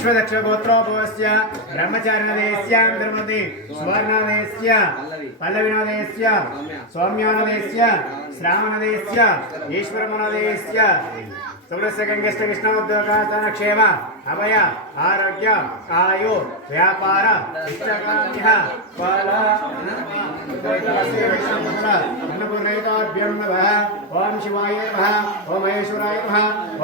विश्वदक्षगोत्रोपवस्य ब्रह्मचारिणदेस्यां धर्मति सुवर्णदेस्य पल्लविनदेस्य सौम्यनदेस्य श्रावणदेस्य ईश्वरमनदेस्य सुब्रस्य गंगेष्ट कृष्णोद्योगाक्षेम अभय आरोग्य आयु व्यापार इष्टकाम्यः फल अन्नपूर्णैताभ्यं नमः ओम शिवाय नमः ओम महेश्वराय नमः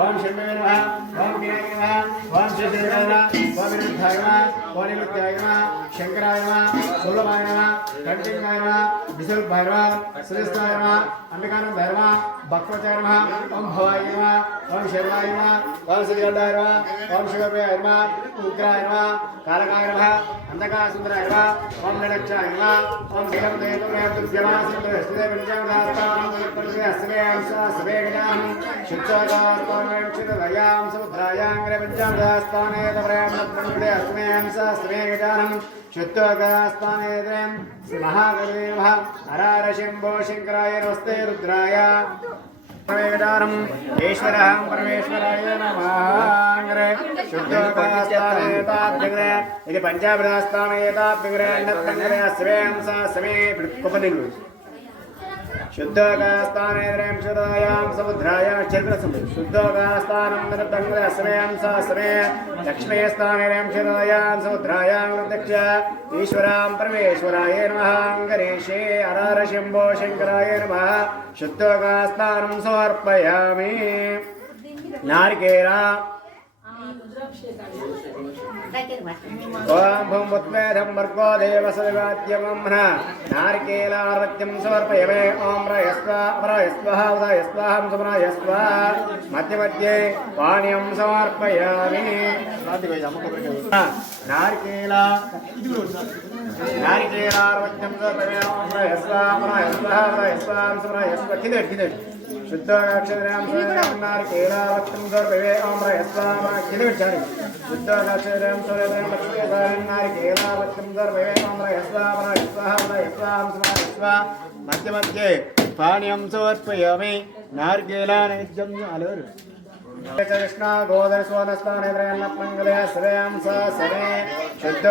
ओम शम्भवे नमः ओम विनायकाय नमः ओम श्रीदेवाय नमः ओम विरुद्धाय नमः ओम निमित्ताय नमः शंकराय नमः सुलभाय नमः कंटिन्याय नमः विशुद्धाय नमः श्रेष्ठाय नमः अंबिकानंदाय नमः भक्तवचाय नमः ओम भवाय नमः ओम शर्वाय नमः ओम श्रीगंधाय नमः ओम शिवप्रियाय नमः उग्राय नमः कालकाय नमः अंधकासुंदराय नमः ओम निरक्षाय नमः ओम शिवं देवमेतुभ्यमासिंहस्तेपञ्चामदास्तानं शुद्धोदास्तानं समुद्रायां समुद्रायां शुद्धोदास्ताने महागवे नमः हरार शंभो शंकराय नमस्ते रुद्राय परमेश्वरं ईश्वरं परमेश्वराय नमः शुद्धोदास्ताने ताभ्यग्रे इति पंचामृतास्ताने ताभ्यग्रे अन्नत्तंग्रे स्वें सा स्वे कुपनिलु शुद्धोगास्ताने द्रयं शुद्धायां समुद्रायां चन्द्रसमुद्र शुद्धोगास्तानं नृतंग्रे स्वें सा स्वे लक्ष्मी स्थाने द्रयं शुद्धायां समुद्रायां नृत्यक्ष ईश्वरां परमेश्वराय नमः गणेशे हरहर शंभो शंकराय नमः शुद्धोगास्तानं समर्पयामि नारिकेला ओम भूमुत्मेधं वर्गो देवसदेवाद्यमम्ना नारिकेलार्वत्यं समर्पयामि ओम रयस्वाहा उदयस्वाहं सुमनयस्वाहा मध्ये मध्ये पानीयं समर्पयामि नारिकेलार्वत्यं समर्पयामि ओम रयस्वाहा उदयस्वाहं सुमनयस्वाहा किदे शुद्धाक्षरां नारिकेलावत्तं सर्वे ओम रयस्वाहा किदे शुद्धाक्षरां सर्वे नारिकेलावत्तं सर्वे ओम रयस्वाहा उदयस्वाहं सुमनयस्वाहा मध्ये मध्ये पानीयं समर्पयामि नारिकेलानैवेद्यं अलवर कृष्ण गोदर स्वनस्ताने प्रयन्नमंगले सर्वं स सर्वे शुद्ध